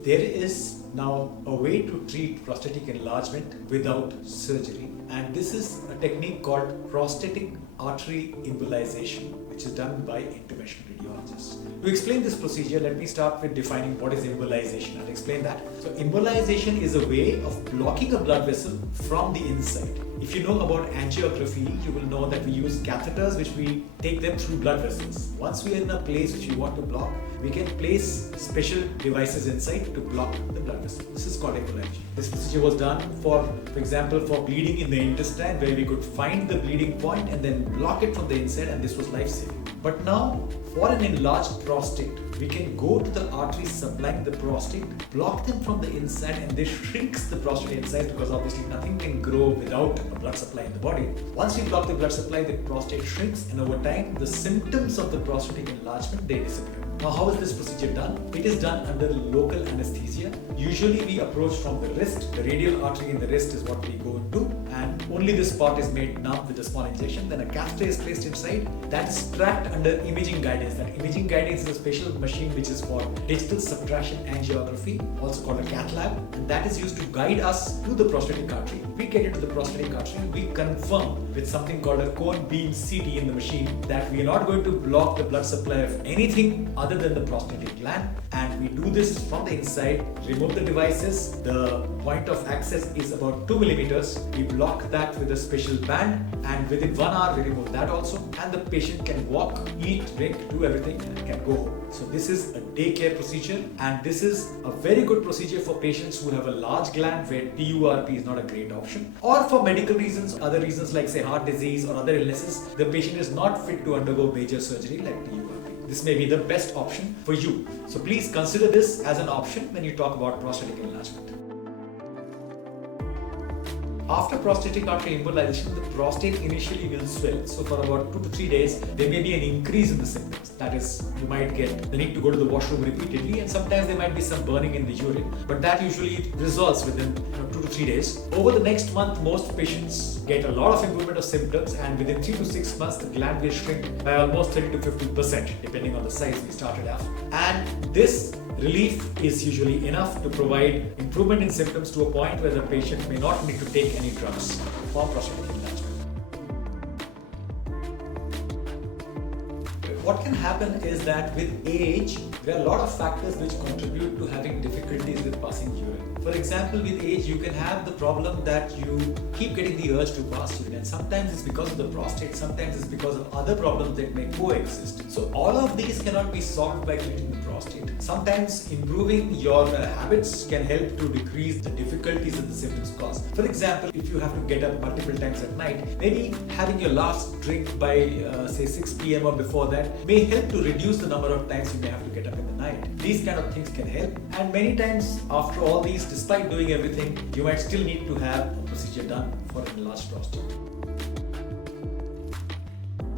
There is now a way to treat prostatic enlargement without surgery, and this is a technique called prostatic artery embolization, which is done by interventional radiologists. To explain this procedure, let me start with defining what is embolization. I'll explain that. So embolization is a way of blocking a blood vessel from the inside. If you know about angiography, you will know that we use catheters which we take them through blood vessels. Once we are in a place which we want to block, we can place special devices inside to block the blood vessel. This is called embolization. This procedure was done for example, for bleeding in the intestine, where we could find the bleeding point and then block it from the inside, and this was life-saving. But now, for an enlarged prostate, we can go to the arteries supplying the prostate, block them from the inside, and this shrinks the prostate inside, because obviously nothing can grow without a blood supply in the body. Once we block the blood supply, the prostate shrinks, and over time, the symptoms of the prostatic enlargement, they disappear. Now, how is this procedure done? It is done under local anesthesia. Usually we approach from the wrist. The radial artery in the wrist is what we go into, and only this part is made numb with a small injection. Then a catheter is placed inside. That is tracked under imaging guidance. That imaging guidance is a special machine which is for digital subtraction angiography, also called a cath lab, and that is used to guide us to the prostatic artery. We get into the prostatic artery, we confirm with something called a cone beam CT in the machine that we are not going to block the blood supply of anything other than the prostatic gland, and we do this from the inside, remove the devices. The point of access is about 2 millimeters. We block that with a special band, and within 1 hour we remove that also, and the patient can walk, eat, drink, do everything, and can go home. So this is a daycare procedure, and this is a very good procedure for patients who have a large gland where TURP is not a great option, or for medical reasons, other reasons like say heart disease or other illnesses, the patient is not fit to undergo major surgery like TURP. This may be the best option for you. So please consider this as an option when you talk about prostatic enlargement. After prostatic artery embolization, the prostate initially will swell. So for about 2 to 3 days, there may be an increase in the symptoms. That is, you might get the need to go to the washroom repeatedly, and sometimes there might be some burning in the urine, but that usually resolves within 2 to 3 days. Over the next month, most patients get a lot of improvement of symptoms, and within 3 to 6 months, the gland will shrink by almost 30 to 50%, depending on the size we started off. And this relief is usually enough to provide improvement in symptoms to a point where the patient may not need to take any drugs for prostatic enlargement. What can happen is that with age, there are a lot of factors which contribute to having difficulties with passing urine. For example, with age, you can have the problem that you keep getting the urge to pass urine, and sometimes it's because of the prostate, sometimes it's because of other problems that may coexist. So all of these cannot be solved by treating the prostate. Sometimes improving your habits can help to decrease the difficulties that the symptoms cause. For example, if you have to get up multiple times at night, maybe having your last drink by say 6 p.m. or before that may help to reduce the number of times you may have to get up in the night. These kind of things can help, and many times after all these, despite doing everything, you might still need to have a procedure done for an enlarged prostate.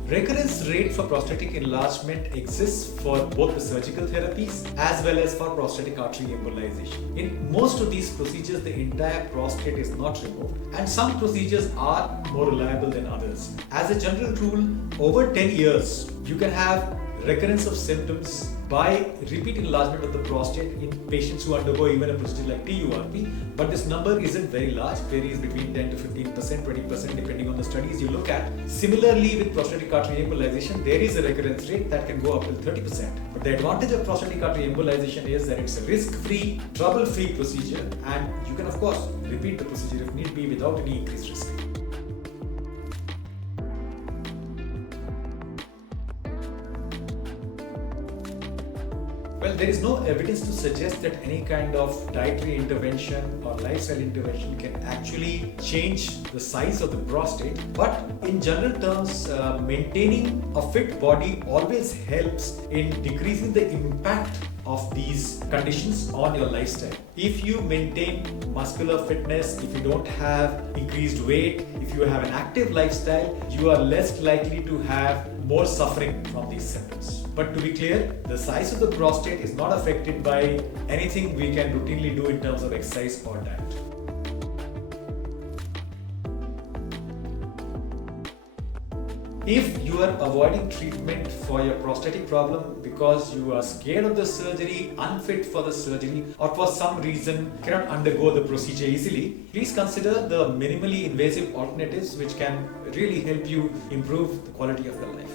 Recurrence rate for prostatic enlargement exists for both the surgical therapies as well as for prostatic artery embolization. In most of these procedures, the entire prostate is not removed, and some procedures are more reliable than others. As a general rule, over 10 years, you can have recurrence of symptoms by repeat enlargement of the prostate in patients who undergo even a procedure like TURP, but this number isn't very large, varies between 10 to 15%, 20% depending on the studies you look at. Similarly, with prostatic artery embolization, there is a recurrence rate that can go up to 30%. But the advantage of prostatic artery embolization is that it's a risk-free, trouble-free procedure, and you can of course repeat the procedure if need be without any increased risk. Well, there is no evidence to suggest that any kind of dietary intervention or lifestyle intervention can actually change the size of the prostate. But in general terms, maintaining a fit body always helps in decreasing the impact of these conditions on your lifestyle. If you maintain muscular fitness, if you don't have increased weight, if you have an active lifestyle, you are less likely to have more suffering from these symptoms. But to be clear, the size of the prostate is not affected by anything we can routinely do in terms of exercise or diet. If you are avoiding treatment for your prostatic problem because you are scared of the surgery, unfit for the surgery, or for some reason cannot undergo the procedure easily, please consider the minimally invasive alternatives which can really help you improve the quality of your life.